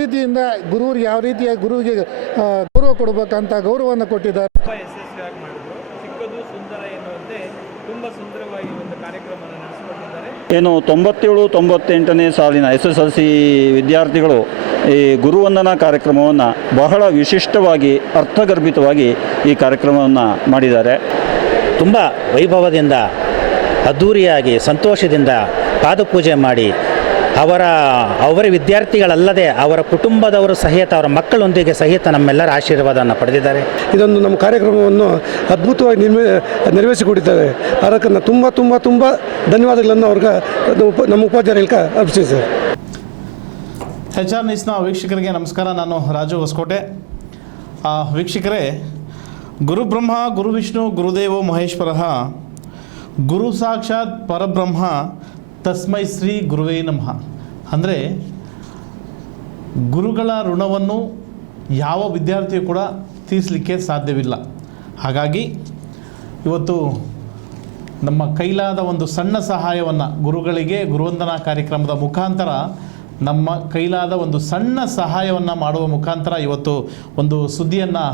ಪ್ರೀತಿಯಿಂದ ಗುರುವಿಗೆ ಯಾವ ರೀತಿಯ ಗುರುವಿಗೆ ಗೌರವ ಕೊಡಬೇಕಂತ ಗೌರವವನ್ನು ಕೊಟ್ಟಿದ್ದಾರೆ. ತುಂಬ ಯಶಸ್ವಿಯಾಗಿ ಮಾಡಿದ್ರು. ಚಿಕ್ಕದು ಸುಂದರ ಎನ್ನುವಂತೆ ತುಂಬ ಸುಂದರವಾಗಿ ಒಂದು ಕಾರ್ಯಕ್ರಮವನ್ನು ನಡೆಸಿಕೊಂಡಿದ್ದಾರೆ. ಏನು 97-98ನೇ ಸಾಲಿನ SSLC ವಿದ್ಯಾರ್ಥಿಗಳು ಈ ಗುರುವಂದನಾ ಕಾರ್ಯಕ್ರಮವನ್ನು ಬಹಳ ವಿಶಿಷ್ಟವಾಗಿ ಅರ್ಥಗರ್ಭಿತವಾಗಿ ಈ ಕಾರ್ಯಕ್ರಮವನ್ನು ಮಾಡಿದ್ದಾರೆ. ತುಂಬ ವೈಭವದಿಂದ ಅದ್ಧೂರಿಯಾಗಿ ಸಂತೋಷದಿಂದ ಪಾದಪೂಜೆ ಮಾಡಿ ಅವರ ವಿದ್ಯಾರ್ಥಿಗಳಲ್ಲದೆ ಅವರ ಕುಟುಂಬದವರು ಸಹಿತ ಅವರ ಮಕ್ಕಳೊಂದಿಗೆ ಸಹಿತ ನಮ್ಮೆಲ್ಲರ ಆಶೀರ್ವಾದವನ್ನು ಪಡೆದಿದ್ದಾರೆ. ಇದೊಂದು ನಮ್ಮ ಕಾರ್ಯಕ್ರಮವನ್ನು ಅದ್ಭುತವಾಗಿ ನೆರವೇರಿಸಿಕೊಟ್ಟಿದ್ದಾರೆ. ಅದಕ್ಕೆ ನಾನು ತುಂಬ ತುಂಬ ತುಂಬ ಧನ್ಯವಾದಗಳನ್ನು ಅವ್ರಿಗೆ ನಮ್ಮ ಉಪಾಧ್ಯಾಯರಿಗೆ ಅರ್ಪಿಸಿದೆ. HR ನ್ಯೂಸ್ನ ವೀಕ್ಷಕರಿಗೆ ನಮಸ್ಕಾರ. ನಾನು ರಾಜು ಹೊಸಕೋಟೆ. ವೀಕ್ಷಕರೇ, ಗುರುಬ್ರಹ್ಮ ಗುರುವಿಷ್ಣು ಗುರುದೇವೋ ಮಹೇಶ್ವರಃ, ಗುರು ಸಾಕ್ಷಾತ್ ಪರಬ್ರಹ್ಮ ತಸ್ಮೈ ಶ್ರೀ ಗುರುವೇ ನಮಃ. ಅಂದರೆ ಗುರುಗಳ ಋಣವನ್ನು ಯಾವ ವಿದ್ಯಾರ್ಥಿಯು ಕೂಡ ತೀರಿಸಲಿಕ್ಕೆ ಸಾಧ್ಯವಿಲ್ಲ. ಹಾಗಾಗಿ ಇವತ್ತು ನಮ್ಮ ಕೈಲಾದ ಒಂದು ಸಣ್ಣ ಸಹಾಯವನ್ನು ಗುರುಗಳಿಗೆ ಗುರುವಂದನಾ ಕಾರ್ಯಕ್ರಮದ ಮುಖಾಂತರ ನಮ್ಮ ಕೈಲಾದ ಒಂದು ಸಣ್ಣ ಸಹಾಯವನ್ನು ಮಾಡುವ ಮುಖಾಂತರ ಇವತ್ತು ಒಂದು ಸುದ್ದಿಯನ್ನು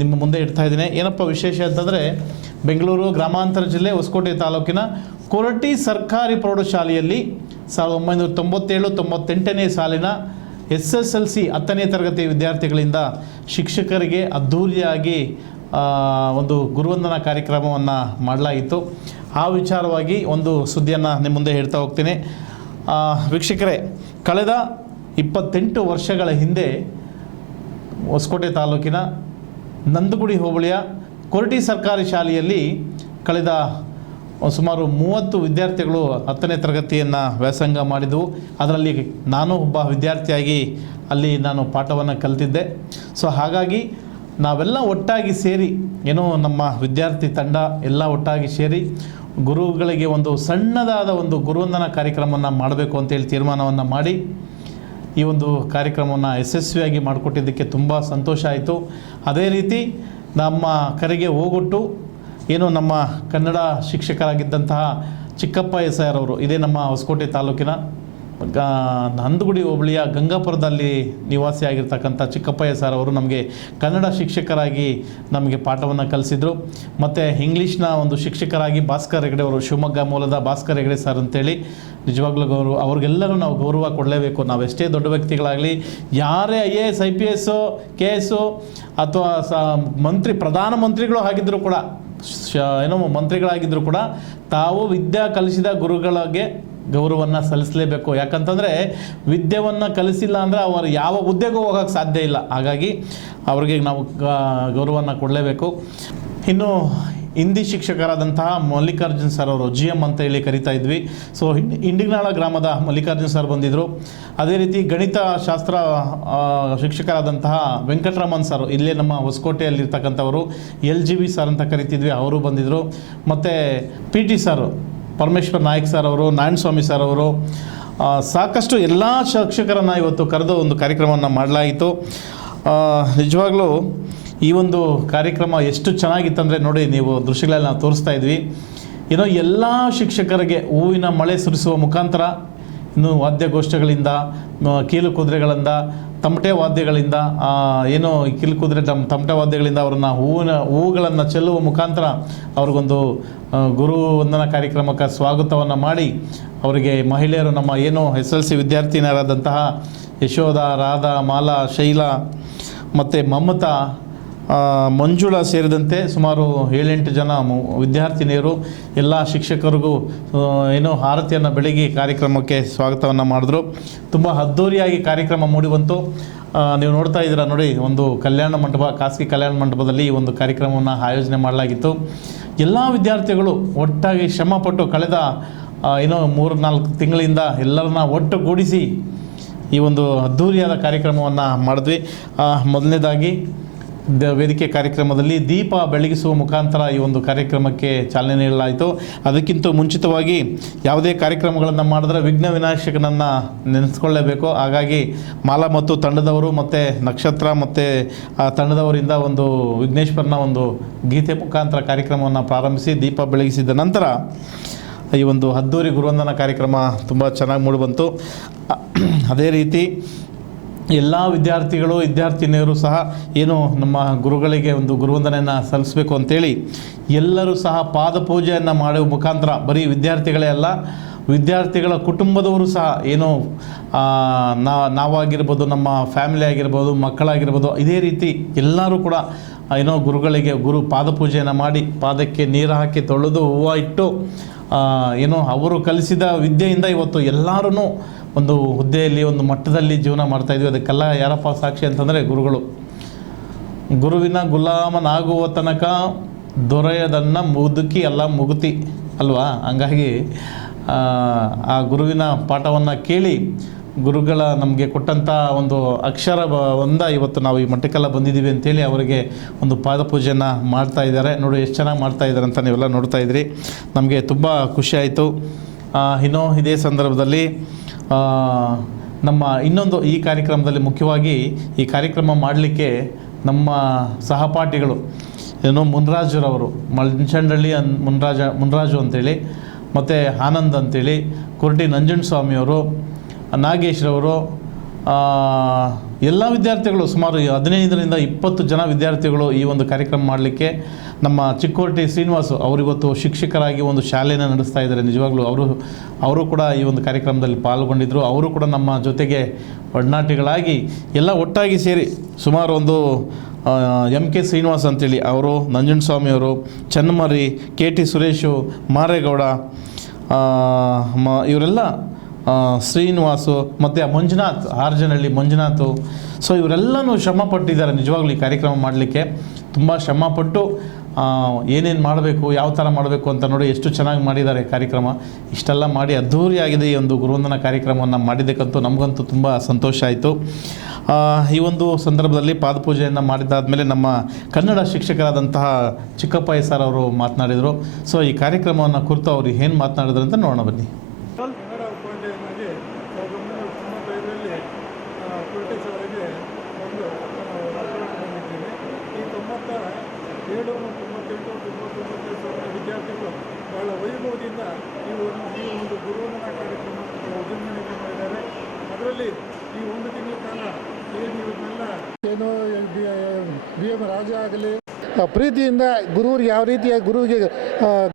ನಿಮ್ಮ ಮುಂದೆ ಇಡ್ತಾ ಇದ್ದೀನಿ. ಏನಪ್ಪ ವಿಶೇಷ ಅಂತಂದರೆ, ಬೆಂಗಳೂರು ಗ್ರಾಮಾಂತರ ಜಿಲ್ಲೆ ಹೊಸಕೋಟೆ ತಾಲೂಕಿನ ಕೊರಟಿ ಸರ್ಕಾರಿ ಪ್ರೌಢಶಾಲೆಯಲ್ಲಿ 1997-98ನೇ ಸಾಲಿನ SSLC 10ನೇ ತರಗತಿ ವಿದ್ಯಾರ್ಥಿಗಳಿಂದ ಶಿಕ್ಷಕರಿಗೆ ಅದ್ಧೂರಿಯಾಗಿ ಒಂದು ಗುರುವಂದನಾ ಕಾರ್ಯಕ್ರಮವನ್ನು ಮಾಡಲಾಗಿತ್ತು. ಆ ವಿಚಾರವಾಗಿ ಒಂದು ಸುದ್ದಿಯನ್ನು ನಿಮ್ಮ ಮುಂದೆ ಹೇಳ್ತಾ ಹೋಗ್ತೀನಿ. ವೀಕ್ಷಕರೇ, ಕಳೆದ 28 ವರ್ಷಗಳ ಹಿಂದೆ ಹೊಸಕೋಟೆ ತಾಲೂಕಿನ ನಂದಗುಡಿ ಹೋಬಳಿಯ ಕೊರಟಿ ಸರ್ಕಾರಿ ಶಾಲೆಯಲ್ಲಿ ಕಳೆದ ಸುಮಾರು 30 ವಿದ್ಯಾರ್ಥಿಗಳು 10ನೇ ತರಗತಿಯನ್ನು ವ್ಯಾಸಂಗ ಮಾಡಿದವು. ಅದರಲ್ಲಿ ನಾನು ಒಬ್ಬ ವಿದ್ಯಾರ್ಥಿಯಾಗಿ ಅಲ್ಲಿ ನಾನು ಪಾಠವನ್ನು ಕಲಿತಿದ್ದೆ. ಸೊ ಹಾಗಾಗಿ ನಾವೆಲ್ಲ ಒಟ್ಟಾಗಿ ಸೇರಿ, ಏನೋ ನಮ್ಮ ವಿದ್ಯಾರ್ಥಿ ತಂಡ ಎಲ್ಲ ಒಟ್ಟಾಗಿ ಸೇರಿ ಗುರುಗಳಿಗೆ ಒಂದು ಸಣ್ಣದಾದ ಒಂದು ಗುರುವಂದನಾ ಕಾರ್ಯಕ್ರಮವನ್ನು ಮಾಡಬೇಕು ಅಂತೇಳಿ ತೀರ್ಮಾನವನ್ನು ಮಾಡಿ ಈ ಒಂದು ಕಾರ್ಯಕ್ರಮವನ್ನು ಯಶಸ್ವಿಯಾಗಿ ಮಾಡಿಕೊಟ್ಟಿದ್ದಕ್ಕೆ ತುಂಬ ಸಂತೋಷ ಆಯಿತು. ಅದೇ ರೀತಿ ನಮ್ಮ ಕರೆಗೆ ಹೋಗೊಟ್ಟು ಏನು ನಮ್ಮ ಕನ್ನಡ ಶಿಕ್ಷಕರಾಗಿದ್ದಂತಹ ಚಿಕ್ಕಪ್ಪ SIR ಅವರು, ಇದೇ ನಮ್ಮ ಹೊಸಕೋಟೆ ತಾಲೂಕಿನ ನಂದಗುಡಿ ಹೋಬಳಿಯ ಗಂಗಾಪುರದಲ್ಲಿ ನಿವಾಸಿಯಾಗಿರ್ತಕ್ಕಂಥ ಚಿಕ್ಕಪ್ಪ SIR ಅವರು ನಮಗೆ ಕನ್ನಡ ಶಿಕ್ಷಕರಾಗಿ ನಮಗೆ ಪಾಠವನ್ನು ಕಲಿಸಿದರು. ಮತ್ತು ಇಂಗ್ಲೀಷ್ನ ಒಂದು ಶಿಕ್ಷಕರಾಗಿ ಭಾಸ್ಕರ್ ಹೆಗಡೆ ಅವರು, ಶಿವಮೊಗ್ಗ ಮೂಲದ ಭಾಸ್ಕರ್ ಹೆಗಡೆ ಸರ್ ಅಂತೇಳಿ, ನಿಜವಾಗ್ಲೂ ಅವ್ರಿಗೆಲ್ಲರೂ ನಾವು ಗೌರವ ಕೊಡಲೇಬೇಕು. ನಾವು ಎಷ್ಟೇ ದೊಡ್ಡ ವ್ಯಕ್ತಿಗಳಾಗಲಿ, ಯಾರೇ IAS IPS KS ಅಥವಾ ಪ್ರಧಾನಮಂತ್ರಿಗಳು ಆಗಿದ್ದರೂ ಕೂಡ, ಏನೋ ಮಂತ್ರಿಗಳಾಗಿದ್ದರೂ ಕೂಡ ತಾವು ವಿದ್ಯಾ ಕಲಿಸಿದ ಗುರುಗಳಿಗೆ ಗೌರವವನ್ನು ಸಲ್ಲಿಸಲೇಬೇಕು. ಯಾಕಂತಂದರೆ ವಿದ್ಯೆಯನ್ನು ಕಲಿಸಿಲ್ಲ ಅಂದರೆ ಅವರು ಯಾವ ಹುದ್ದೆಗೂ ಹೋಗೋಕ್ಕೆ ಸಾಧ್ಯ ಇಲ್ಲ. ಹಾಗಾಗಿ ಅವರಿಗೆ ನಾವು ಗೌರವವನ್ನು ಕೊಡಲೇಬೇಕು. ಇನ್ನು ಹಿಂದಿ ಶಿಕ್ಷಕರಾದಂತಹ ಮಲ್ಲಿಕಾರ್ಜುನ್ ಸರ್ ಅವರು, GM ಅಂತ ಹೇಳಿ ಕರಿತಾ ಇದ್ವಿ. ಸೊ ಇಂಡಿಗನಾಳ ಗ್ರಾಮದ ಮಲ್ಲಿಕಾರ್ಜುನ್ ಸರ್ ಬಂದಿದ್ದರು. ಅದೇ ರೀತಿ ಗಣಿತ ಶಾಸ್ತ್ರ ಶಿಕ್ಷಕರಾದಂತಹ ವೆಂಕಟರಮಣ್ ಸರ್, ಇಲ್ಲೇ ನಮ್ಮ ಹೊಸಕೋಟೆಯಲ್ಲಿರ್ತಕ್ಕಂಥವರು, LGV ಸರ್ ಅಂತ ಕರಿತಿದ್ವಿ, ಅವರು ಬಂದಿದ್ದರು. ಮತ್ತು PT sir Parameshwar Nayak sir ಅವರು, ನಾರಾಯಣ ಸ್ವಾಮಿ ಸರ್ ಅವರು, ಸಾಕಷ್ಟು ಎಲ್ಲ ಶಿಕ್ಷಕರನ್ನು ಇವತ್ತು ಕರೆದು ಒಂದು ಕಾರ್ಯಕ್ರಮವನ್ನು ಮಾಡಲಾಯಿತು. ನಿಜವಾಗ್ಲೂ ಈ ಒಂದು ಕಾರ್ಯಕ್ರಮ ಎಷ್ಟು ಚೆನ್ನಾಗಿತ್ತಂದರೆ ನೋಡಿ, ನೀವು ದೃಶ್ಯಗಳಲ್ಲಿ ನಾವು ತೋರಿಸ್ತಾ ಇದ್ವಿ. ಏನೋ ಎಲ್ಲ ಶಿಕ್ಷಕರಿಗೆ ಹೂವಿನ ಮಳೆ ಸುರಿಸುವ ಮುಖಾಂತರ, ಇನ್ನು ವಾದ್ಯಗೋಷ್ಠಿಗಳಿಂದ, ಕೀಲು ಕುದುರೆಗಳಿಂದ, ತಮಟೆ ವಾದ್ಯಗಳಿಂದ, ಏನೋ ಕೀಲು ಕುದುರೆ ತಮಟೆ ವಾದ್ಯಗಳಿಂದ ಅವ್ರನ್ನ ಹೂವುಗಳನ್ನು ಚೆಲ್ಲುವ ಮುಖಾಂತರ ಅವ್ರಿಗೊಂದು ಗುರು ವಂದನಾ ಕಾರ್ಯಕ್ರಮಕ್ಕೆ ಸ್ವಾಗತವನ್ನು ಮಾಡಿ, ಅವರಿಗೆ ಮಹಿಳೆಯರು, ನಮ್ಮ ಏನು SSLC ವಿದ್ಯಾರ್ಥಿನಿಯರಾದಂತಹ ಯಶೋಧ, ರಾಧಾ, ಮಾಲಾ, ಶೈಲಾ ಮತ್ತು ಮಮತಾ, ಮಂಜುಳಾ ಸೇರಿದಂತೆ ಸುಮಾರು 7-8 ಜನ ವಿದ್ಯಾರ್ಥಿನಿಯರು ಎಲ್ಲ ಶಿಕ್ಷಕರಿಗೂ ಏನೋ ಆರತಿಯನ್ನು ಬೆಳಗಿ ಕಾರ್ಯಕ್ರಮಕ್ಕೆ ಸ್ವಾಗತವನ್ನು ಮಾಡಿದ್ರು. ತುಂಬ ಅದ್ಧೂರಿಯಾಗಿ ಕಾರ್ಯಕ್ರಮ ಮೂಡಿಬಂತು. ನೀವು ನೋಡ್ತಾ ಇದ್ದೀರಾ ನೋಡಿ, ಒಂದು ಕಲ್ಯಾಣ ಮಂಟಪ, ಖಾಸಗಿ ಕಲ್ಯಾಣ ಮಂಟಪದಲ್ಲಿ ಈ ಒಂದು ಕಾರ್ಯಕ್ರಮವನ್ನು ಆಯೋಜನೆ ಮಾಡಲಾಗಿತ್ತು. ಎಲ್ಲ ವಿದ್ಯಾರ್ಥಿಗಳು ಒಟ್ಟಾಗಿ ಶ್ರಮಪಟ್ಟು ಕಳೆದ 3-4 ತಿಂಗಳಿಂದ ಎಲ್ಲರನ್ನ ಒಟ್ಟುಗೂಡಿಸಿ ಈ ಒಂದು ಅದ್ಧೂರಿಯಾದ ಕಾರ್ಯಕ್ರಮವನ್ನು ಮಾಡಿದ್ವಿ. ಮೊದಲನೇದಾಗಿ ವೇದಿಕೆ ಕಾರ್ಯಕ್ರಮದಲ್ಲಿ ದೀಪ ಬೆಳಗಿಸುವ ಮುಖಾಂತರ ಈ ಒಂದು ಕಾರ್ಯಕ್ರಮಕ್ಕೆ ಚಾಲನೆ ನೀಡಲಾಯಿತು. ಅದಕ್ಕಿಂತ ಮುಂಚಿತವಾಗಿ ಯಾವುದೇ ಕಾರ್ಯಕ್ರಮಗಳನ್ನು ಮಾಡಿದ್ರೆ ವಿಘ್ನ ವಿನಾಶಕನನ್ನು ನೆನೆಸ್ಕೊಳ್ಳೇಬೇಕು. ಹಾಗಾಗಿ ಮಾಲಾ ಮತ್ತು ತಂಡದವರು ಮತ್ತು ನಕ್ಷತ್ರ ಮತ್ತು ಆ ತಂಡದವರಿಂದ ಒಂದು ವಿಘ್ನೇಶ್ವರನ ಒಂದು ಗೀತೆ ಮುಖಾಂತರ ಕಾರ್ಯಕ್ರಮವನ್ನು ಪ್ರಾರಂಭಿಸಿ ದೀಪ ಬೆಳಗಿಸಿದ ನಂತರ ಈ ಒಂದು ಅದ್ದೂರಿ ಗುರುವಂದನಾ ಕಾರ್ಯಕ್ರಮ ತುಂಬ ಚೆನ್ನಾಗಿ ಮೂಡಿಬಂತು. ಅದೇ ರೀತಿ ಎಲ್ಲ ವಿದ್ಯಾರ್ಥಿಗಳು ವಿದ್ಯಾರ್ಥಿನಿಯರು ಸಹ ಏನು ನಮ್ಮ ಗುರುಗಳಿಗೆ ಒಂದು ಗುರುವಂದನೆಯನ್ನು ಸಲ್ಲಿಸಬೇಕು ಅಂತೇಳಿ ಎಲ್ಲರೂ ಸಹ ಪಾದಪೂಜೆಯನ್ನು ಮಾಡುವ ಮುಖಾಂತರ ಬರೀ ವಿದ್ಯಾರ್ಥಿಗಳೇ ಅಲ್ಲ, ವಿದ್ಯಾರ್ಥಿಗಳ ಕುಟುಂಬದವರು ಸಹ ಏನು ನಾವಾಗಿರ್ಬೋದು, ನಮ್ಮ ಫ್ಯಾಮಿಲಿ ಆಗಿರ್ಬೋದು, ಮಕ್ಕಳಾಗಿರ್ಬೋದು, ಇದೇ ರೀತಿ ಎಲ್ಲರೂ ಕೂಡ ಏನೋ ಗುರುಗಳಿಗೆ ಪಾದಪೂಜೆಯನ್ನು ಮಾಡಿ ಪಾದಕ್ಕೆ ನೀರು ಹಾಕಿ ತೊಳೆದು ಹೂವು ಇಟ್ಟು ಏನೋ ಅವರು ಕಲಿಸಿದ ವಿದ್ಯೆಯಿಂದ ಇವತ್ತು ಎಲ್ಲರೂ ಒಂದು ಹುದ್ದೆಯಲ್ಲಿ ಒಂದು ಮಟ್ಟದಲ್ಲಿ ಜೀವನ ಮಾಡ್ತಾಯಿದ್ವಿ. ಅದಕ್ಕೆಲ್ಲ ಯಾರಪ್ಪ ಸಾಕ್ಷಿ ಅಂತಂದರೆ ಗುರುಗಳು. ಗುರುವಿನ ಗುಲಾಮನಾಗುವ ತನಕ ದೊರೆಯದನ್ನ ಮುದುಕಿ ಅಲ್ಲ ಮುಗುತಿ ಅಲ್ವಾ. ಹಂಗಾಗಿ ಆ ಗುರುವಿನ ಪಾಠವನ್ನು ಕೇಳಿ ಗುರುಗಳ ನಮಗೆ ಕೊಟ್ಟಂಥ ಒಂದು ಅಕ್ಷರ ಇವತ್ತು ನಾವು ಈ ಮಟ್ಟಕ್ಕೆಲ್ಲ ಬಂದಿದ್ದೀವಿ ಅಂತೇಳಿ ಅವರಿಗೆ ಒಂದು ಪಾದಪೂಜೆಯನ್ನು ಮಾಡ್ತಾ ಇದ್ದಾರೆ. ನೋಡಿ ಎಷ್ಟು ಚೆನ್ನಾಗಿ ಮಾಡ್ತಾ ಇದ್ದಾರೆ ಅಂತ ನೀವೆಲ್ಲ ನೋಡ್ತಾ ಇದ್ರಿ. ನಮಗೆ ತುಂಬ ಖುಷಿ ಆಯಿತು. ಇನ್ನೂ ಇದೇ ಸಂದರ್ಭದಲ್ಲಿ ನಮ್ಮ ಇನ್ನೊಂದು ಈ ಕಾರ್ಯಕ್ರಮದಲ್ಲಿ ಮುಖ್ಯವಾಗಿ ಈ ಕಾರ್ಯಕ್ರಮ ಮಾಡಲಿಕ್ಕೆ ನಮ್ಮ ಸಹಪಾಠಿಗಳು ಏನೋ ಮುನ್ರಾಜುರವರು, ಮಂಚಂಡಳ್ಳಿ ಮುನ್ರಾಜು ಅಂತೇಳಿ, ಮತ್ತು ಆನಂದ್ ಅಂತೇಳಿ, ಕುರ್ಟಿ ನಂಜುಂಡಸ್ವಾಮಿಯವರು, ನಾಗೇಶ್ರವರು, ಎಲ್ಲ ವಿದ್ಯಾರ್ಥಿಗಳು ಸುಮಾರು 15ರಿಂದ 20 ಜನ ವಿದ್ಯಾರ್ಥಿಗಳು ಈ ಒಂದು ಕಾರ್ಯಕ್ರಮ ಮಾಡಲಿಕ್ಕೆ ನಮ್ಮ ಚಿಕ್ಕೋಟಿ ಶ್ರೀನಿವಾಸು ಅವರಿವತ್ತು ಶಿಕ್ಷಕರಾಗಿ ಒಂದು ಶಾಲೆಯನ್ನು ನಡೆಸ್ತಾ ಇದ್ದಾರೆ. ನಿಜವಾಗ್ಲೂ ಅವರು ಕೂಡ ಈ ಒಂದು ಕಾರ್ಯಕ್ರಮದಲ್ಲಿ ಪಾಲ್ಗೊಂಡಿದ್ದರು. ಅವರು ಕೂಡ ನಮ್ಮ ಜೊತೆಗೆ ಒಡನಾಟಿಗಳಾಗಿ ಎಲ್ಲ ಒಟ್ಟಾಗಿ ಸೇರಿ ಸುಮಾರು ಒಂದು MK ಶ್ರೀನಿವಾಸ್ ಅಂತೇಳಿ ಅವರು, ನಂಜುಂಡಸ್ವಾಮಿಯವರು, ಚನ್ನಮರಿ, KT ಸುರೇಶು, ಮಾರೇಗೌಡ, ಇವರೆಲ್ಲ ಶ್ರೀನಿವಾಸು ಮತ್ತು ಮಂಜುನಾಥ್, ಹಾರ್ಜನಹಳ್ಳಿ ಮಂಜುನಾಥು. ಸೊ ಇವರೆಲ್ಲನೂ ಶ್ರಮ ಪಟ್ಟಿದ್ದಾರೆ ನಿಜವಾಗ್ಲೂ ಈ ಕಾರ್ಯಕ್ರಮ ಮಾಡಲಿಕ್ಕೆ. ತುಂಬ ಶ್ರಮಪಟ್ಟು ಏನೇನು ಮಾಡಬೇಕು, ಯಾವ ಥರ ಮಾಡಬೇಕು ಅಂತ ನೋಡಿ ಎಷ್ಟು ಚೆನ್ನಾಗಿ ಮಾಡಿದ್ದಾರೆ ಕಾರ್ಯಕ್ರಮ. ಇಷ್ಟೆಲ್ಲ ಮಾಡಿ ಅದ್ಧೂರಿಯಾಗಿದೆ ಈ ಒಂದು ಗುರುವಂದನಾ ಕಾರ್ಯಕ್ರಮವನ್ನು ಮಾಡಿದ್ದಕ್ಕಂತೂ ನಮಗಂತೂ ತುಂಬ ಸಂತೋಷ ಆಯಿತು. ಈ ಒಂದು ಸಂದರ್ಭದಲ್ಲಿ ಪಾದಪೂಜೆಯನ್ನು ಮಾಡಿದಾದಮೇಲೆ ನಮ್ಮ ಕನ್ನಡ ಶಿಕ್ಷಕರಾದಂತಹ ಚಿಕ್ಕಪ್ಪ ಸರ್ ಅವರು ಮಾತನಾಡಿದರು. ಸೊ ಈ ಕಾರ್ಯಕ್ರಮವನ್ನು ಕುರಿತು ಅವರು ಏನು ಮಾತನಾಡಿದ್ರು ಅಂತ ನೋಡೋಣ ಬನ್ನಿ. ಕನ್ನಡ ಉಪಾಧ್ಯಾಯನಾಗಿ 1995ರಲ್ಲಿ ಬ್ರಿಟಿಷ್ ಅವರಿಗೆ ಒಂದು ಬಂದಿದ್ದೀನಿ. ಈ 97, 98, 99 ಸಾವಿರ ವಿದ್ಯಾರ್ಥಿಗಳು ಬಹಳ ವೈಭವದಿಂದ ಈ ಒಂದು ಗುರುವಂದನಾ ಕಾರ್ಯಕ್ರಮ ಉದ್ಘಾಟನೆ ಮಾಡಿದ್ದಾರೆ. ಅದರಲ್ಲಿ ಈ ಒಂದು ತಿಂಗಳ ಕಾಲ ಏನು BM ರಾಜ ಆಗಲಿ ಪ್ರೀತಿಯಿಂದ ಗುರುವಿಗೆ ಯಾವ ರೀತಿಯ ಗುರುವಿಗೆ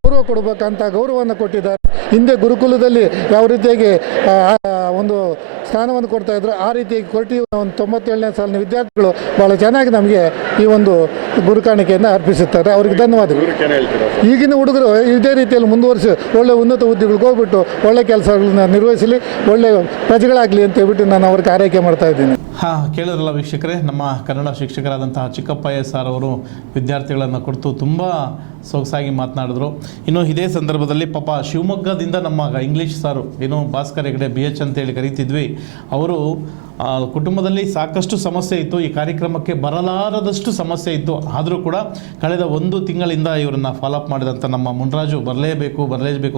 ಗೌರವ ಕೊಡಬೇಕಂತ ಗೌರವವನ್ನು ಕೊಟ್ಟಿದ್ದಾರೆ. ಹಿಂದೆ ಗುರುಕುಲದಲ್ಲಿ ಯಾವ ರೀತಿಯಾಗಿ ಒಂದು ಸ್ಥಾನವನ್ನು ಕೊಡ್ತಾಯಿದ್ರು ಆ ರೀತಿಯಾಗಿ ಕೊಟ್ಟು ಒಂದು 97ನೇ ಸಾಲಿನ ವಿದ್ಯಾರ್ಥಿಗಳು ಭಾಳ ಚೆನ್ನಾಗಿ ನಮಗೆ ಈ ಒಂದು ಗುರುಕಾಣಿಕೆಯನ್ನು ಅರ್ಪಿಸುತ್ತಾರೆ. ಅವರಿಗೆ ಧನ್ಯವಾದಗಳು. ಈಗಿನ ಹುಡುಗರು ಇದೇ ರೀತಿಯಲ್ಲಿ ಮುಂದುವರಿಸಿ ಒಳ್ಳೆ ಉನ್ನತ ಹುದ್ದೆಗಳಿಗೆ ಹೋಗ್ಬಿಟ್ಟು ಒಳ್ಳೆ ಕೆಲಸಗಳನ್ನ ನಿರ್ವಹಿಸಲಿ, ಒಳ್ಳೆ ಪ್ರಜೆಗಳಾಗಲಿ ಅಂತ ಹೇಳ್ಬಿಟ್ಟು ನಾನು ಅವ್ರಿಗೆ ಆರೈಕೆ ಮಾಡ್ತಾ ಇದ್ದೀನಿ. ಕೇಳಿದ್ರಲ್ಲ ವೀಕ್ಷಕರೇ, ನಮ್ಮ ಕನ್ನಡ ಶಿಕ್ಷಕರಾದಂತಹ ಚಿಕ್ಕಪ್ಪ ಸರ್ ಅವರು ವಿದ್ಯಾರ್ಥಿಗಳನ್ನು ಕುರಿತು ತುಂಬ ಸೊಗಸಾಗಿ ಮಾತನಾಡಿದ್ರು. ಇನ್ನು ಇದೇ ಸಂದರ್ಭದಲ್ಲಿ ಪಾಪ ಶಿವಮೊಗ್ಗದಿಂದ ನಮ್ಮ ಇಂಗ್ಲೀಷ್ ಸಾರು ಏನು ಭಾಸ್ಕರ್ ಹೆಗಡೆ BH ಅಂತೇಳಿ ಕರೀತಿದ್ವಿ, ಅವರು ಕುಟುಂಬದಲ್ಲಿ ಸಾಕಷ್ಟು ಸಮಸ್ಯೆ ಇತ್ತು, ಈ ಕಾರ್ಯಕ್ರಮಕ್ಕೆ ಬರಲಾರದಷ್ಟು ಸಮಸ್ಯೆ ಇತ್ತು. ಆದರೂ ಕೂಡ ಕಳೆದ 1 ತಿಂಗಳಿಂದ ಇವರನ್ನು ಫಾಲೋಅಪ್ ಮಾಡಿದಂಥ ನಮ್ಮ ಮುನ್ರಾಜು ಬರಲೇಬೇಕು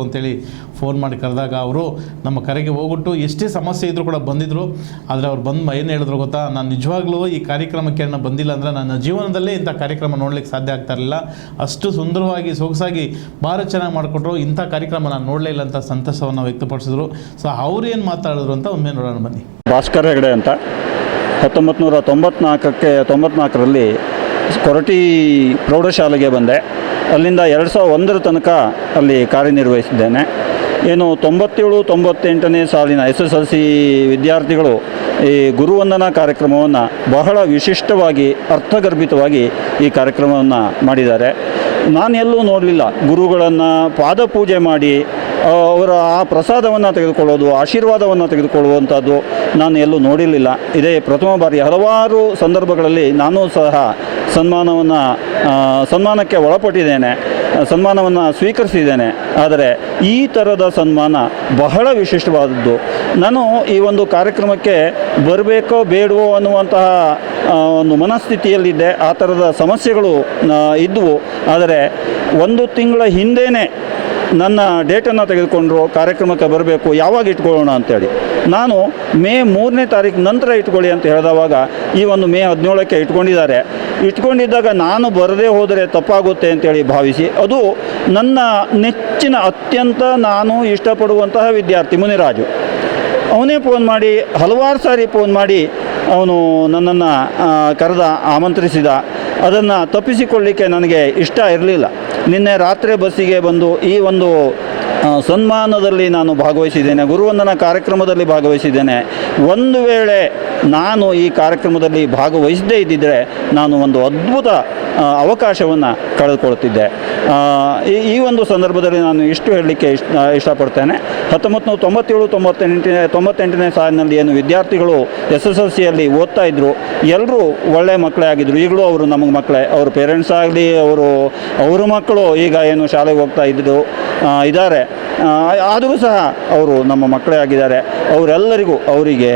ಅಂತೇಳಿ ಫೋನ್ ಮಾಡಿ ಕರೆದಾಗ ಅವರು ನಮ್ಮ ಕರೆಗೆ ಹೋಗ್ಬಿಟ್ಟು ಎಷ್ಟೇ ಸಮಸ್ಯೆ ಇದ್ದರೂ ಕೂಡ ಬಂದಿದ್ದರು. ಆದರೆ ಅವ್ರು ಬಂದು ಏನು ಹೇಳಿದ್ರು ಗೊತ್ತಾ, ನಾನು ನಿಜವಾಗ್ಲೂ ಈ ಕಾರ್ಯಕ್ರಮಕ್ಕೆ ನಾನು ಬಂದಿಲ್ಲ ಅಂದರೆ ನನ್ನ ಜೀವನದಲ್ಲೇ ಇಂಥ ಕಾರ್ಯಕ್ರಮ ನೋಡ್ಲಿಕ್ಕೆ ಸಾಧ್ಯ ಆಗ್ತಾ ಇರಲಿಲ್ಲ. ಅಷ್ಟು ಸುಂದರವಾಗಿ ಸೊಗಸಾಗಿ ಭಾಳ ಚೆನ್ನಾಗಿ ಮಾಡಿಕೊಟ್ರು. ಇಂಥ ಕಾರ್ಯಕ್ರಮ ನಾನು ನೋಡಲೇ ಇಲ್ಲ ಅಂತ ಸಂತಸವನ್ನು ವ್ಯಕ್ತಪಡಿಸಿದ್ರು. ಸೊ ಅವ್ರು ಏನು ಮಾತಾಡಿದ್ರು ಅಂತ ಒಮ್ಮೆ ನೋಡೋಣ ಬನ್ನಿ. ಭಾಸ್ಕರ್ ಹೆಗಡೆ ಅಂತ 1994ರಲ್ಲಿ ಕೊರಟಿ ಪ್ರೌಢಶಾಲೆಗೆ ಬಂದೆ. ಅಲ್ಲಿಂದ 2001 ತನಕ ಅಲ್ಲಿ ಕಾರ್ಯನಿರ್ವಹಿಸಿದ್ದೇನೆ. ಏನು 97, 98ನೇ ಸಾಲಿನ SSLC ವಿದ್ಯಾರ್ಥಿಗಳು ಈ ಗುರುವಂದನಾ ಕಾರ್ಯಕ್ರಮವನ್ನು ಬಹಳ ವಿಶಿಷ್ಟವಾಗಿ ಅರ್ಥಗರ್ಭಿತವಾಗಿ ಈ ಕಾರ್ಯಕ್ರಮವನ್ನು ಮಾಡಿದ್ದಾರೆ. ನಾನು ಎಲ್ಲೂ ನೋಡಲಿಲ್ಲ ಗುರುಗಳನ್ನು ಪಾದಪೂಜೆ ಮಾಡಿ ಅವರ ಆ ಪ್ರಸಾದವನ್ನು ತೆಗೆದುಕೊಳ್ಳೋದು, ಆಶೀರ್ವಾದವನ್ನು ತೆಗೆದುಕೊಳ್ಳುವಂಥದ್ದು ನಾನು ಎಲ್ಲೂ ನೋಡಿರಲಿಲ್ಲ. ಇದೇ ಪ್ರಥಮ ಬಾರಿ. ಹಲವಾರು ಸಂದರ್ಭಗಳಲ್ಲಿ ನಾನು ಸಹ ಸನ್ಮಾನಕ್ಕೆ ಒಳಪಟ್ಟಿದ್ದೇನೆ, ಸನ್ಮಾನವನ್ನು ಸ್ವೀಕರಿಸಿದ್ದೇನೆ. ಆದರೆ ಈ ಥರದ ಸನ್ಮಾನ ಬಹಳ ವಿಶಿಷ್ಟವಾದದ್ದು. ನಾನು ಈ ಒಂದು ಕಾರ್ಯಕ್ರಮಕ್ಕೆ ಬರಬೇಕೋ ಬೇಡವೋ ಅನ್ನುವಂತಹ ಒಂದು ಮನಸ್ಥಿತಿಯಲ್ಲಿದ್ದೆ. ಆ ಥರದ ಸಮಸ್ಯೆಗಳು ಇದ್ದವು. ಆದರೆ 1 ತಿಂಗಳ ಹಿಂದೆಯೇ ನನ್ನ ಡೇಟನ್ನು ತೆಗೆದುಕೊಂಡ್ರು, ಕಾರ್ಯಕ್ರಮಕ್ಕೆ ಬರಬೇಕು, ಯಾವಾಗ ಇಟ್ಕೊಳ್ಳೋಣ ಅಂತೇಳಿ. ನಾನು ಮೇ 3ನೇ ತಾರೀಕು ನಂತರ ಇಟ್ಕೊಳ್ಳಿ ಅಂತ ಹೇಳಿದವಾಗ ಈ ಒಂದು ಮೇ 17ಕ್ಕೆ ಇಟ್ಕೊಂಡಿದ್ದಾಗ ನಾನು ಬರದೇ ಹೋದರೆ ತಪ್ಪಾಗುತ್ತೆ ಅಂತೇಳಿ ಭಾವಿಸಿ, ಅದು ನನ್ನ ನೆಚ್ಚಿನ ಅತ್ಯಂತ ನಾನು ಇಷ್ಟಪಡುವಂತಹ ವಿದ್ಯಾರ್ಥಿ ಮುನಿರಾಜು, ಅವನೇ ಫೋನ್ ಮಾಡಿ ಹಲವಾರು ಸಾರಿ ಫೋನ್ ಮಾಡಿ ಅವನು ನನ್ನನ್ನು ಆಮಂತ್ರಿಸಿದ. ಅದನ್ನು ತಪ್ಪಿಸಿಕೊಳ್ಳಲಿಕ್ಕೆ ನನಗೆ ಇಷ್ಟ ಇರಲಿಲ್ಲ. ನಿನ್ನೆ ರಾತ್ರಿ ಬಸ್ಸಿಗೆ ಬಂದು ಈ ಒಂದು ಸನ್ಮಾನದಲ್ಲಿ ನಾನು ಭಾಗವಹಿಸಿದ್ದೇನೆ, ಗುರುವಂದನಾ ಕಾರ್ಯಕ್ರಮದಲ್ಲಿ ಭಾಗವಹಿಸಿದ್ದೇನೆ. ಒಂದು ವೇಳೆ ನಾನು ಈ ಕಾರ್ಯಕ್ರಮದಲ್ಲಿ ಭಾಗವಹಿಸದೇ ಇದ್ದಿದ್ದರೆ ನಾನು ಒಂದು ಅದ್ಭುತ ಅವಕಾಶವನ್ನು ಕಳೆದುಕೊಳ್ತಿದ್ದೆ. ಈ ಒಂದು ಸಂದರ್ಭದಲ್ಲಿ ನಾನು ಇಷ್ಟು ಹೇಳಲಿಕ್ಕೆ ಇಷ್ಟಪಡ್ತೇನೆ. 1997-98ನೇ ಸಾಲಿನಲ್ಲಿ ಏನು ವಿದ್ಯಾರ್ಥಿಗಳು SSLCಯಲ್ಲಿ ಓದ್ತಾ ಇದ್ದರು, ಎಲ್ಲರೂ ಒಳ್ಳೆಯ ಮಕ್ಕಳೇ ಆಗಿದ್ದರು. ಈಗಲೂ ಅವರು ನಮಗೆ ಮಕ್ಕಳೇ. ಅವ್ರ ಪೇರೆಂಟ್ಸ್ ಆಗಲಿ, ಅವ್ರ ಮಕ್ಕಳು ಈಗ ಏನು ಶಾಲೆಗೆ ಹೋಗ್ತಾ ಇದ್ದಾರೆ. ಆದರೂ ಸಹ ಅವರು ನಮ್ಮ ಮಕ್ಕಳೇ ಆಗಿದ್ದಾರೆ. ಅವರೆಲ್ಲರಿಗೂ, ಅವರಿಗೆ,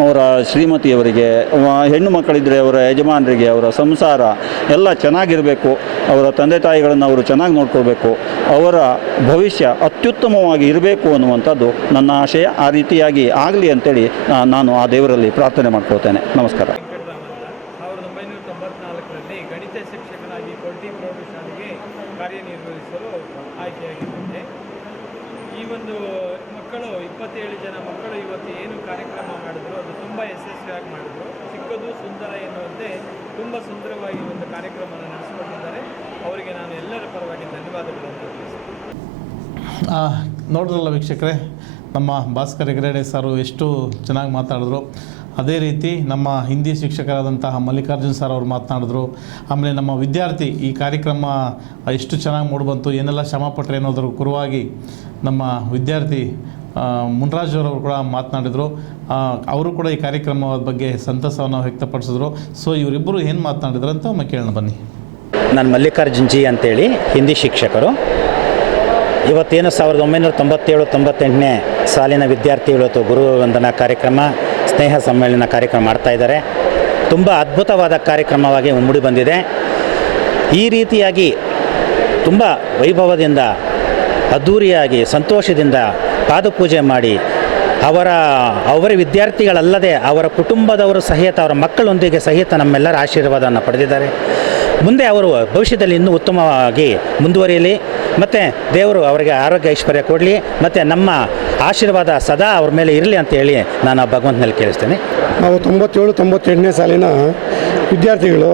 ಅವರ ಶ್ರೀಮತಿಯವರಿಗೆ, ಹೆಣ್ಣು ಮಕ್ಕಳಿದ್ದರೆ ಅವರ ಯಜಮಾನರಿಗೆ, ಅವರ ಸಂಸಾರ ಎಲ್ಲ ಚೆನ್ನಾಗಿರಬೇಕು. ಅವರ ತಂದೆ ತಾಯಿಗಳನ್ನು ಅವರು ಚೆನ್ನಾಗಿ ನೋಡ್ಕೊಳ್ಬೇಕು. ಅವರ ಭವಿಷ್ಯ ಅತ್ಯುತ್ತಮವಾಗಿ ಇರಬೇಕು ಅನ್ನುವಂಥದ್ದು ನನ್ನ ಆಶಯ. ಆ ರೀತಿಯಾಗಿ ಆಗಲಿ ಅಂತೇಳಿ ನಾನು ಆ ದೇವರಲ್ಲಿ ಪ್ರಾರ್ಥನೆ ಮಾಡ್ಕೊಳ್ತೇನೆ. ನಮಸ್ಕಾರ. 1994ರಲ್ಲಿ ಗಣಿತ ಶಿಕ್ಷಕನಾಗಿ ಕೊಲ್ಟಿ ಪ್ರೌಢಶಾಲೆಗೆ ಕಾರ್ಯನಿರ್ವಹಿಸಲು ಆಯ್ಕೆಯಾಗಿದ್ದೇನೆ. ಈ ಒಂದು ಮಕ್ಕಳು 27 ಜನ ಮಕ್ಕಳು ಇವತ್ತು ಏನು ಕಾರ್ಯಕ್ರಮ ಮಾಡಿದ್ರು ಅದು ತುಂಬ ಯಶಸ್ವಿಯಾಗಿ ಮಾಡಿದ್ರು. ಚಿಕ್ಕದು ಸುಂದರ ಎನ್ನುವಂತೆ ತುಂಬ ಸುಂದರವಾಗಿ ಒಂದು ಕಾರ್ಯಕ್ರಮವನ್ನು ನಡೆಸಿಕೊಂಡಿದ್ದಾರೆ. ಅವರಿಗೆ ನಾನು ಎಲ್ಲರ ಪರವಾಗಿ ಧನ್ಯವಾದಗಳನ್ನು ತಿಳಿಸ್ತೇನೆ. ನೋಡಿದ್ರಲ್ಲ ವೀಕ್ಷಕರೇ, ನಮ್ಮ ಭಾಸ್ಕರ್ ಹೆಗಡೆ ಸರ್ ಎಷ್ಟು ಚೆನ್ನಾಗಿ ಮಾತಾಡಿದ್ರು. ಅದೇ ರೀತಿ ನಮ್ಮ ಹಿಂದಿ ಶಿಕ್ಷಕರಾದಂತಹ ಮಲ್ಲಿಕಾರ್ಜುನ್ ಸರ್ ಅವರು ಮಾತನಾಡಿದ್ರು. ಆಮೇಲೆ ನಮ್ಮ ವಿದ್ಯಾರ್ಥಿ ಈ ಕಾರ್ಯಕ್ರಮ ಎಷ್ಟು ಚೆನ್ನಾಗಿ ಮೂಡಿಬಂತು, ಏನೆಲ್ಲ ಶ್ರಮಪಟ್ಟರೆ ಅನ್ನೋದ್ರ ಕುರಿತಾಗಿ ನಮ್ಮ ವಿದ್ಯಾರ್ಥಿ ಮುನ್ರಾಜ್ ಅವರು ಕೂಡ ಮಾತನಾಡಿದರು. ಅವರು ಕೂಡ ಈ ಕಾರ್ಯಕ್ರಮದ ಬಗ್ಗೆ ಸಂತಸವನ್ನು ವ್ಯಕ್ತಪಡಿಸಿದ್ರು. ಸೊ ಇವರಿಬ್ಬರು ಏನು ಮಾತನಾಡಿದ್ರು ಅಂತ ಒಮ್ಮೆ ಕೇಳೋಣ ಬನ್ನಿ. ನಾನು ಮಲ್ಲಿಕಾರ್ಜುನ್ ಜಿ ಅಂತೇಳಿ ಹಿಂದಿ ಶಿಕ್ಷಕರು. ಇವತ್ತೇನು 1997-98ನೇ ಸಾಲಿನ ವಿದ್ಯಾರ್ಥಿಗಳು ಇವತ್ತು ಗುರುವಂದನಾ ಕಾರ್ಯಕ್ರಮ, ಸ್ನೇಹ ಸಮ್ಮೇಳನ ಕಾರ್ಯಕ್ರಮ ಮಾಡ್ತಾಯಿದ್ದಾರೆ. ತುಂಬ ಅದ್ಭುತವಾದ ಕಾರ್ಯಕ್ರಮವಾಗಿ ಮೂಡಿ ಬಂದಿದೆ. ಈ ರೀತಿಯಾಗಿ ತುಂಬ ವೈಭವದಿಂದ, ಅದ್ಧೂರಿಯಾಗಿ, ಸಂತೋಷದಿಂದ ಪಾದಪೂಜೆ ಮಾಡಿ ಅವರ ವಿದ್ಯಾರ್ಥಿಗಳಲ್ಲದೆ ಅವರ ಕುಟುಂಬದವರು ಸಹಿತ, ಅವರ ಮಕ್ಕಳೊಂದಿಗೆ ಸಹಿತ ನಮ್ಮೆಲ್ಲರ ಆಶೀರ್ವಾದವನ್ನು ಪಡೆದಿದ್ದಾರೆ. ಮುಂದೆ ಅವರು ಭವಿಷ್ಯದಲ್ಲಿ ಇನ್ನೂ ಉತ್ತಮವಾಗಿ ಮುಂದುವರಿಯಲಿ, ಮತ್ತು ದೇವರು ಅವರಿಗೆ ಆರೋಗ್ಯ ಐಶ್ವರ್ಯ ಕೊಡಲಿ, ಮತ್ತು ನಮ್ಮ ಆಶೀರ್ವಾದ ಸದಾ ಅವ್ರ ಮೇಲೆ ಇರಲಿ ಅಂತೇಳಿ ನಾನು ಭಗವಂತನಲ್ಲಿ ಕೇಳಿಸ್ತೇನೆ. ನಾವು 97-98ನೇ ಸಾಲಿನ ವಿದ್ಯಾರ್ಥಿಗಳು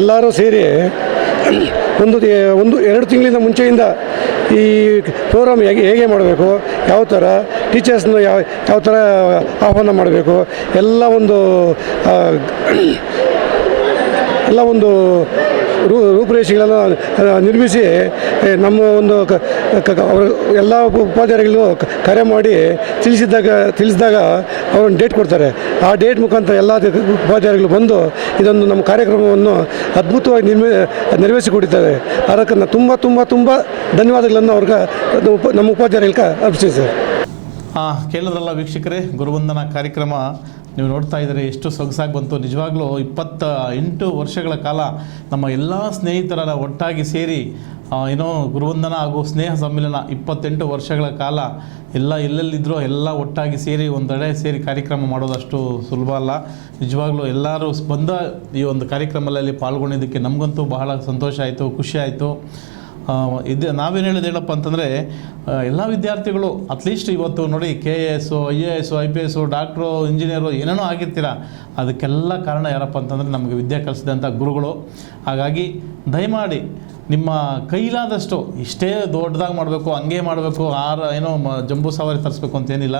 ಎಲ್ಲರೂ ಸೇರಿ ಒಂದು 2 ತಿಂಗಳಿಂದ ಮುಂಚೆಯಿಂದ ಈ ಪ್ರೋಗ್ರಾಮ್ ಹೇಗೆ ಮಾಡಬೇಕು, ಯಾವ ಥರ ಟೀಚರ್ಸ್ನ ಯಾವ ಥರ ಆಹ್ವಾನ ಮಾಡಬೇಕು, ಎಲ್ಲ ಒಂದು ರೂಪುರೇಷೆಗಳನ್ನು ನಿರ್ಮಿಸಿ ನಮ್ಮ ಒಂದು ಅವರು ಎಲ್ಲ ಉಪಾಧ್ಯಾಯರಿಗೂ ಕರೆ ಮಾಡಿ ತಿಳಿಸಿದಾಗ ಅವ್ರನ್ನ ಡೇಟ್ ಕೊಡ್ತಾರೆ. ಆ ಡೇಟ್ ಮುಖಾಂತರ ಎಲ್ಲ ಉಪಾಧ್ಯಾಯರಿಗಳು ಬಂದು ಇದೊಂದು ನಮ್ಮ ಕಾರ್ಯಕ್ರಮವನ್ನು ಅದ್ಭುತವಾಗಿ ನೆರವೇರಿಸಿಕೊಟ್ಟಿದ್ದಾರೆ. ಅದಕ್ಕೆ ನಾನು ತುಂಬ ಧನ್ಯವಾದಗಳನ್ನು ನಮ್ಮ ಉಪಾಧ್ಯಾಯರಿಗೆ ಅರ್ಪಿಸ್ತೀನಿ ಸರ್. ಕೇಳಿದ್ರಲ್ಲ ವೀಕ್ಷಕರೇ, ಗುರುವಂದನಾ ಕಾರ್ಯಕ್ರಮ ನೀವು ನೋಡ್ತಾ ಇದ್ದೀರಿ ಎಷ್ಟು ಸೊಗಸಾಗಿ ಬಂತು. ನಿಜವಾಗ್ಲೂ 28 ವರ್ಷಗಳ ಕಾಲ ನಮ್ಮ ಎಲ್ಲ ಸ್ನೇಹಿತರ ಒಟ್ಟಾಗಿ ಸೇರಿ ಏನೋ ಗುರುವಂದನ ಹಾಗೂ ಸ್ನೇಹ ಸಮ್ಮೇಳನ 28 ವರ್ಷಗಳ ಕಾಲ ಎಲ್ಲೆಲ್ಲಿದ್ದರೂ ಎಲ್ಲ ಒಟ್ಟಾಗಿ ಸೇರಿ ಒಂದೆಡೆ ಸೇರಿ ಕಾರ್ಯಕ್ರಮ ಮಾಡೋದಷ್ಟು ಸುಲಭ ಅಲ್ಲ. ನಿಜವಾಗ್ಲೂ ಎಲ್ಲರೂ ಬಂದ ಈ ಒಂದು ಕಾರ್ಯಕ್ರಮದಲ್ಲಿ ಪಾಲ್ಗೊಂಡಿದ್ದಕ್ಕೆ ನಮಗಂತೂ ಬಹಳ ಸಂತೋಷ ಆಯಿತು, ಖುಷಿ ಆಯಿತು. ನಾವೇನು ಹೇಳೋದೇನಪ್ಪ ಅಂತಂದರೆ, ಎಲ್ಲ ವಿದ್ಯಾರ್ಥಿಗಳು ಅಟ್ಲೀಸ್ಟ್ ಇವತ್ತು ನೋಡಿ KAS, IAS, IPS, doctor, engineer ಏನೇನೋ ಆಗಿರ್ತೀರ. ಅದಕ್ಕೆಲ್ಲ ಕಾರಣ ಯಾರಪ್ಪ ಅಂತಂದರೆ ನಮಗೆ ವಿದ್ಯೆ ಕಲಿಸಿದಂಥ ಗುರುಗಳು. ಹಾಗಾಗಿ ದಯಮಾಡಿ ನಿಮ್ಮ ಕೈಲಾದಷ್ಟು, ಇಷ್ಟೇ ದೊಡ್ಡದಾಗಿ ಮಾಡಬೇಕು, ಹಂಗೆ ಮಾಡಬೇಕು, ಏನೋ ಜಂಬೂ ಸವಾರಿ ತರಿಸ್ಬೇಕು ಅಂತೇನಿಲ್ಲ.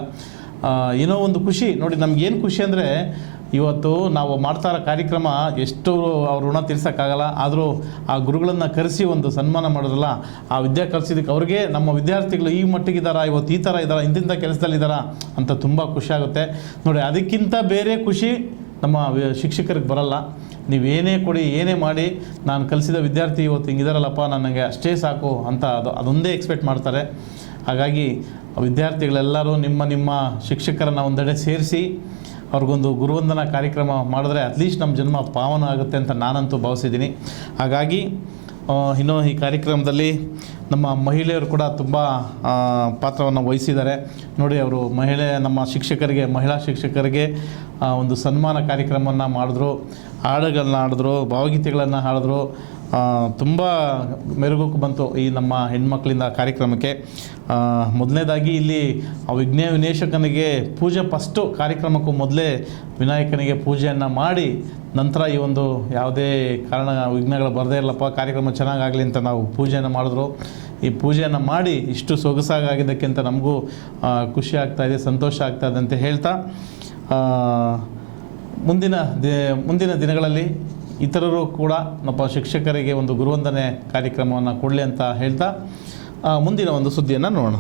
ಏನೋ ಒಂದು ಖುಷಿ ನೋಡಿ. ನಮಗೇನು ಖುಷಿ ಅಂದರೆ ಇವತ್ತು ನಾವು ಮಾಡ್ತಾ ಇರೋ ಕಾರ್ಯಕ್ರಮ ಎಷ್ಟು ಅವ್ರ ಋಣ ತೀರ್ಸೋಕ್ಕಾಗಲ್ಲ. ಆದರೂ ಆ ಗುರುಗಳನ್ನು ಕರೆಸಿ ಒಂದು ಸನ್ಮಾನ ಮಾಡೋದಲ್ಲ, ಆ ವಿದ್ಯೆ ಕಲಿಸಿದ್ದಕ್ಕೆ ಅವ್ರಿಗೆ ನಮ್ಮ ವಿದ್ಯಾರ್ಥಿಗಳು ಈ ಮಟ್ಟಿಗಿದ್ದಾರಾ, ಇವತ್ತು ಈ ಥರ ಇದ್ದಾರಾ, ಇಂತಿಂಥ ಕೆಲಸದಲ್ಲಿದ್ದಾರಾ ಅಂತ ತುಂಬ ಖುಷಿಯಾಗುತ್ತೆ ನೋಡಿ. ಅದಕ್ಕಿಂತ ಬೇರೆ ಖುಷಿ ನಮ್ಮ ಶಿಕ್ಷಕರಿಗೆ ಬರಲ್ಲ. ನೀವೇನೇ ಕೊಡಿ, ಏನೇ ಮಾಡಿ, ನಾನು ಕಲಿಸಿದ ವಿದ್ಯಾರ್ಥಿ ಇವತ್ತು ಹಿಂಗಿದಾರಲ್ಲಪ್ಪ, ನನಗೆ ಅಷ್ಟೇ ಸಾಕು ಅಂತ ಅದೊಂದೇ ಎಕ್ಸ್ಪೆಕ್ಟ್ ಮಾಡ್ತಾರೆ. ಹಾಗಾಗಿ ವಿದ್ಯಾರ್ಥಿಗಳೆಲ್ಲರೂ ನಿಮ್ಮ ಶಿಕ್ಷಕರನ್ನು ಒಂದೆಡೆ ಸೇರಿಸಿ ಅವ್ರಿಗೊಂದು ಗುರುವಂದನಾ ಕಾರ್ಯಕ್ರಮ ಮಾಡಿದ್ರೆ ಅಟ್ಲೀಸ್ಟ್ ನಮ್ಮ ಜನ್ಮ ಪಾವನ ಆಗುತ್ತೆ ಅಂತ ನಾನಂತೂ ಭಾವಿಸಿದ್ದೀನಿ. ಹಾಗಾಗಿ ಇನ್ನೂ ಈ ಕಾರ್ಯಕ್ರಮದಲ್ಲಿ ನಮ್ಮ ಮಹಿಳೆಯರು ಕೂಡ ತುಂಬ ಪಾತ್ರವನ್ನು ವಹಿಸಿದ್ದಾರೆ ನೋಡಿ. ಅವರು ನಮ್ಮ ಶಿಕ್ಷಕರಿಗೆ, ಮಹಿಳಾ ಶಿಕ್ಷಕರಿಗೆ ಒಂದು ಸನ್ಮಾನ ಕಾರ್ಯಕ್ರಮವನ್ನು ಮಾಡಿದ್ರು, ಹಾಡುಗಳನ್ನ ಹಾಡಿದ್ರು, ಭಾವಗೀತೆಗಳನ್ನು ಹಾಡಿದ್ರು. ತುಂಬ ಮೆರುಗು ಬಂತು ಈ ನಮ್ಮ ಹೆಣ್ಮಕ್ಳಿಂದ ಕಾರ್ಯಕ್ರಮಕ್ಕೆ. ಮೊದಲನೇದಾಗಿ ಇಲ್ಲಿ ವಿಘ್ನೇಶಕನಿಗೆ ಪೂಜೆ ಫಸ್ಟು ಕಾರ್ಯಕ್ರಮಕ್ಕೂ ಮೊದಲೇ ವಿನಾಯಕನಿಗೆ ಪೂಜೆಯನ್ನು ಮಾಡಿ ನಂತರ ಈ ಒಂದು ಯಾವುದೇ ಕಾರಣ ವಿಘ್ನಗಳು ಬರದೇ ಇರಲಪ್ಪ ಕಾರ್ಯಕ್ರಮ ಚೆನ್ನಾಗಾಗಲಿ ಅಂತ ನಾವು ಪೂಜೆಯನ್ನು ಮಾಡಿದ್ರು. ಈ ಪೂಜೆಯನ್ನು ಮಾಡಿ ಇಷ್ಟು ಸೊಗಸಾಗಿದ್ದಕ್ಕೆ ಅಂತ ನಮಗೂ ಖುಷಿ ಆಗ್ತಾಯಿದೆ, ಸಂತೋಷ ಆಗ್ತಾಯಿದೆ ಅಂತ ಹೇಳ್ತಾ ಮುಂದಿನ ದಿನಗಳಲ್ಲಿ ಇತರರು ಕೂಡ ನಮ್ಮ ಶಿಕ್ಷಕರಿಗೆ ಒಂದು ಗುರುವಂದನೆ ಕಾರ್ಯಕ್ರಮವನ್ನು ಕೊಡಲಿ ಅಂತ ಹೇಳ್ತಾ ಮುಂದಿನ ಒಂದು ಸುದ್ದಿಯನ್ನು ನೋಡೋಣ.